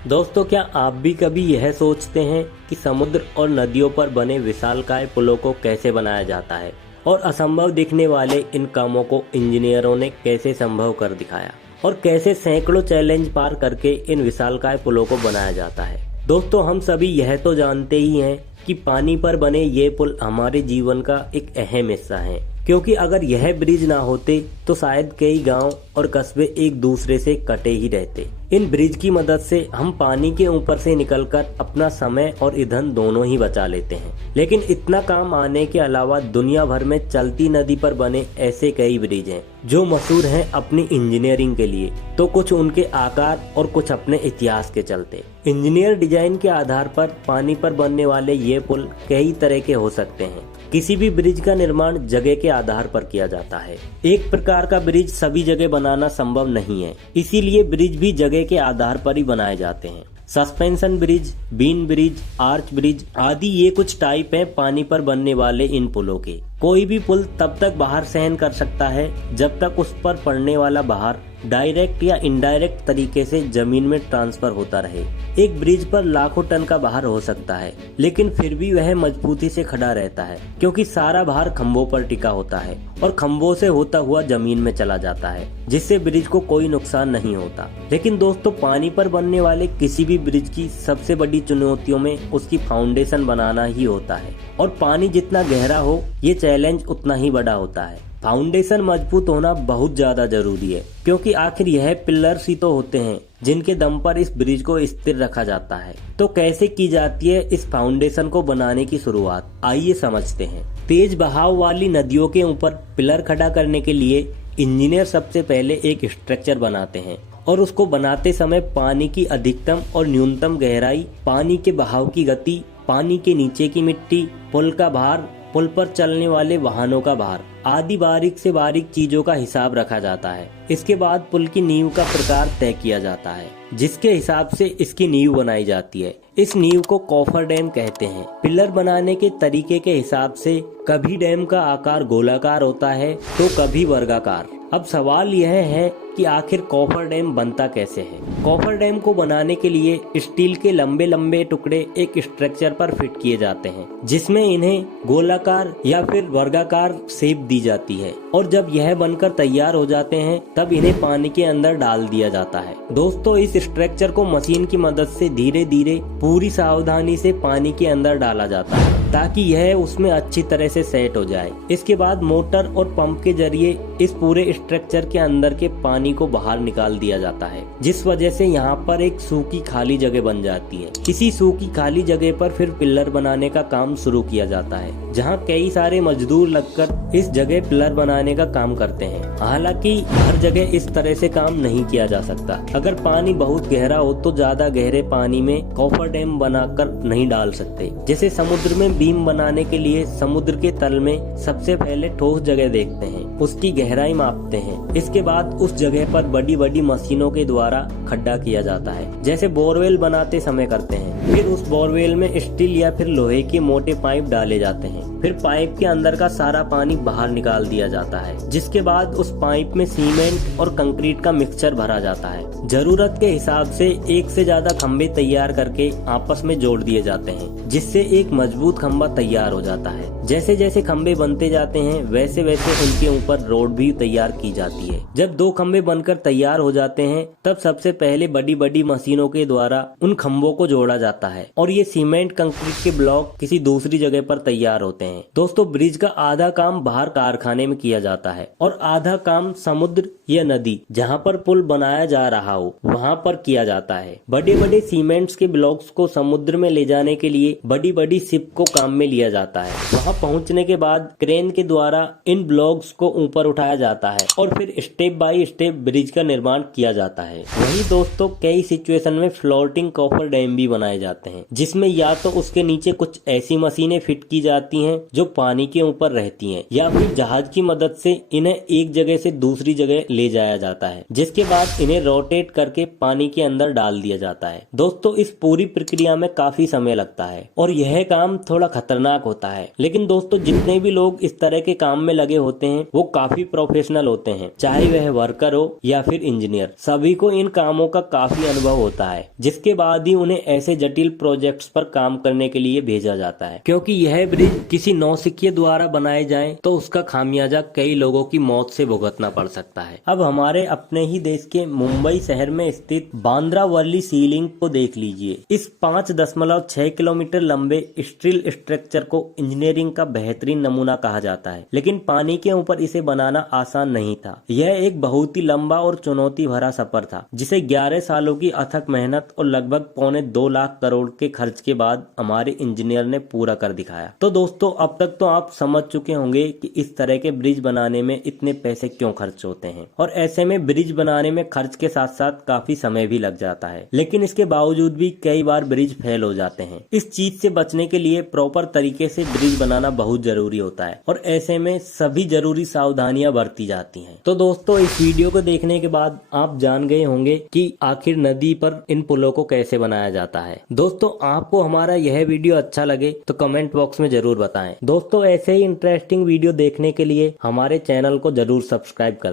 दोस्तों, क्या आप भी कभी यह सोचते हैं कि समुद्र और नदियों पर बने विशालकाय पुलों को कैसे बनाया जाता है और असंभव दिखने वाले इन कामों को इंजीनियरों ने कैसे संभव कर दिखाया और कैसे सैकड़ों चैलेंज पार करके इन विशालकाय पुलों को बनाया जाता है। दोस्तों, हम सभी यह तो जानते ही हैं कि पानी पर बने ये पुल हमारे जीवन का एक अहम हिस्सा है, क्योंकि अगर यह ब्रिज ना होते तो शायद कई गांव और कस्बे एक दूसरे से कटे ही रहते। इन ब्रिज की मदद से हम पानी के ऊपर से निकलकर अपना समय और ईंधन दोनों ही बचा लेते हैं। लेकिन इतना काम आने के अलावा दुनिया भर में चलती नदी पर बने ऐसे कई ब्रिज हैं जो मशहूर हैं अपनी इंजीनियरिंग के लिए, तो कुछ उनके आकार और कुछ अपने इतिहास के चलते। इंजीनियर डिजाइन के आधार पर पानी पर बनने वाले ये पुल कई तरह के हो सकते हैं। किसी भी ब्रिज का निर्माण जगह के आधार पर किया जाता है। एक प्रकार का ब्रिज सभी जगह बनाना संभव नहीं है, इसीलिए ब्रिज भी जगह के आधार पर ही बनाए जाते हैं। Suspension bridge, beam bridge, arch bridge आदि ये कुछ टाइप हैं पानी पर बनने वाले इन पुलों के। कोई भी पुल तब तक बाहर सहन कर सकता है जब तक उस पर पड़ने वाला बाहर डायरेक्ट या इनडायरेक्ट तरीके से जमीन में ट्रांसफर होता रहे। एक ब्रिज पर लाखों टन का भार हो सकता है, लेकिन फिर भी वह मजबूती से खड़ा रहता है, क्योंकि सारा भार खंभों पर टिका होता है और खंभों से होता हुआ जमीन में चला जाता है, जिससे ब्रिज को कोई नुकसान नहीं होता। लेकिन दोस्तों, पानी पर बनने वाले किसी भी ब्रिज की सबसे बड़ी चुनौतियों में उसकी फाउंडेशन बनाना ही होता है, और पानी जितना गहरा हो ये चैलेंज उतना ही बड़ा होता है। फाउंडेशन मजबूत होना बहुत ज्यादा जरूरी है, क्योंकि आखिर यह पिलर्स ही तो होते हैं जिनके दम पर इस ब्रिज को स्थिर रखा जाता है। तो कैसे की जाती है इस फाउंडेशन को बनाने की शुरुआत, आइए समझते हैं। तेज बहाव वाली नदियों के ऊपर पिलर खड़ा करने के लिए इंजीनियर सबसे पहले एक स्ट्रक्चर बनाते हैं, और उसको बनाते समय पानी की अधिकतम और न्यूनतम गहराई, पानी के बहाव की गति, पानी के नीचे की मिट्टी, पुल का भार, पुल पर चलने वाले वाहनों का भार आदि बारीक से बारीक चीजों का हिसाब रखा जाता है। इसके बाद पुल की नींव का प्रकार तय किया जाता है, जिसके हिसाब से इसकी नींव बनाई जाती है। इस नींव को कॉफर डैम कहते हैं। पिलर बनाने के तरीके के हिसाब से कभी डैम का आकार गोलाकार होता है तो कभी वर्गाकार। अब सवाल यह है कि आखिर कॉफर डैम बनता कैसे है। कॉफर डैम को बनाने के लिए स्टील के लंबे लंबे टुकड़े एक स्ट्रक्चर पर फिट किए जाते हैं, जिसमें इन्हें गोलाकार या फिर वर्गाकार शेप दी जाती है, और जब यह बनकर तैयार हो जाते हैं तब इन्हें पानी के अंदर डाल दिया जाता है। दोस्तों, इस स्ट्रक्चर को मशीन की मदद से धीरे धीरे पूरी सावधानी से पानी के अंदर डाला जाता है, ताकि यह उसमें अच्छी तरह से सेट हो जाए। इसके बाद मोटर और पंप के जरिए इस पूरे स्ट्रक्चर के अंदर के पानी को बाहर निकाल दिया जाता है, जिस वजह से यहाँ पर एक सूखी खाली जगह बन जाती है। इसी सूखी खाली जगह पर फिर पिलर बनाने का काम शुरू किया जाता है, जहाँ कई सारे मजदूर लगकर इस जगह पिलर बनाने का काम करते हैं। हालांकि हर जगह इस तरह से काम नहीं किया जा सकता। अगर पानी बहुत गहरा हो तो ज्यादा गहरे पानी में कॉफर डैम बनाकर नहीं डाल सकते। जैसे समुद्र में बीम बनाने के लिए समुद्र के तल में सबसे पहले ठोस जगह देखते हैं, उसकी गहराई मापते हैं। इसके बाद उस जगह पर बड़ी बड़ी मशीनों के द्वारा खड्डा किया जाता है, जैसे बोरवेल बनाते समय करते हैं। फिर उस बोरवेल में स्टील या फिर लोहे के मोटे पाइप डाले जाते हैं। फिर पाइप के अंदर का सारा पानी बाहर निकाल दिया जाता है, जिसके बाद उस पाइप में सीमेंट और कंक्रीट का मिक्सचर भरा जाता है। जरूरत के हिसाब से एक से ज्यादा खंभे तैयार करके आपस में जोड़ दिए जाते हैं, जिससे एक मजबूत खंभा तैयार हो जाता है। जैसे जैसे खंभे बनते जाते हैं वैसे वैसे उनके ऊपर रोड भी तैयार की जाती है। जब दो खंभे बनकर तैयार हो जाते हैं तब सबसे पहले बड़ी बड़ी मशीनों के द्वारा उन खंभों को जोड़ा जाता है, और ये सीमेंट कंक्रीट के ब्लॉक किसी दूसरी जगह पर तैयार होते हैं। दोस्तों, ब्रिज का आधा काम बाहर कारखाने में किया जाता है और आधा काम समुद्र या नदी जहाँ पर पुल बनाया जा रहा हो वहाँ पर किया जाता है। बड़े बड़े सीमेंट्स के ब्लॉक्स को समुद्र में ले जाने के लिए बड़ी बड़ी शिप को काम में लिया जाता है। वहाँ पहुँचने के बाद क्रेन के द्वारा इन ब्लॉक्स को ऊपर उठाया जाता है और फिर स्टेप बाय स्टेप ब्रिज का निर्माण किया जाता है। वहीं दोस्तों, कई सिचुएशन में फ्लोटिंग कॉफर डैम भी बनाए जाते हैं, जिसमें या तो उसके नीचे कुछ ऐसी मशीनें फिट की जाती हैं जो पानी के ऊपर रहती हैं, या फिर जहाज की मदद से इन्हें एक जगह से दूसरी जगह ले जाया जाता है, जिसके बाद इन्हें रोटेट करके पानी के अंदर डाल दिया जाता है। दोस्तों, इस पूरी प्रक्रिया में काफी समय लगता है और यह काम थोड़ा खतरनाक होता है, लेकिन दोस्तों जितने भी लोग इस तरह के काम में लगे होते हैं वो काफी प्रोफेशनल होते हैं, चाहे वह वर्कर हो या फिर इंजीनियर, सभी को इन कामों का काफी अनुभव होता है, जिसके बाद ही उन्हें ऐसे जटिल प्रोजेक्ट्स पर काम करने के लिए भेजा जाता है। क्योंकि यह ब्रिज किसी नौसिखिए द्वारा बनाए जाए तो उसका खामियाजा कई लोगों की मौत से भुगतना पड़ सकता है। अब हमारे अपने ही देश के मुंबई शहर में स्थित बांद्रा वर्ली सी लिंक को देख लीजिए। इस 5.6 किलोमीटर लंबे स्टील स्ट्रक्चर को इंजीनियरिंग का बेहतरीन नमूना कहा जाता है, लेकिन पानी के ऊपर इसे बनाना आसान नहीं था। यह एक बहुत ही लंबा और चुनौती भरा सफर था, जिसे 11 सालों की अथक मेहनत और लगभग 2.25 लाख करोड़ के खर्च के बाद हमारे इंजीनियर ने पूरा कर दिखाया। तो दोस्तों, अब तक तो आप समझ चुके होंगे कि इस तरह के ब्रिज बनाने में इतने पैसे क्यों खर्च होते हैं, और ऐसे में ब्रिज बनाने में खर्च के साथ साथ काफी समय भी लग जाता है। लेकिन इसके बावजूद भी कई बार ब्रिज फेल हो जाते हैं। इस चीज से बचने के लिए प्रॉपर तरीके से ब्रिज बनाना बहुत जरूरी होता है, और ऐसे में सभी जरूरी सावधानियां बरती जाती हैं। तो दोस्तों, इस वीडियो को देखने के बाद आप जान गए होंगे कि आखिर नदी पर इन पुलों को कैसे बनाया जाता है। दोस्तों, आपको हमारा यह वीडियो अच्छा लगे तो कमेंट बॉक्स में जरूर बताएं। दोस्तों, ऐसे ही इंटरेस्टिंग वीडियो देखने के लिए हमारे चैनल को जरूर सब्सक्राइब करें।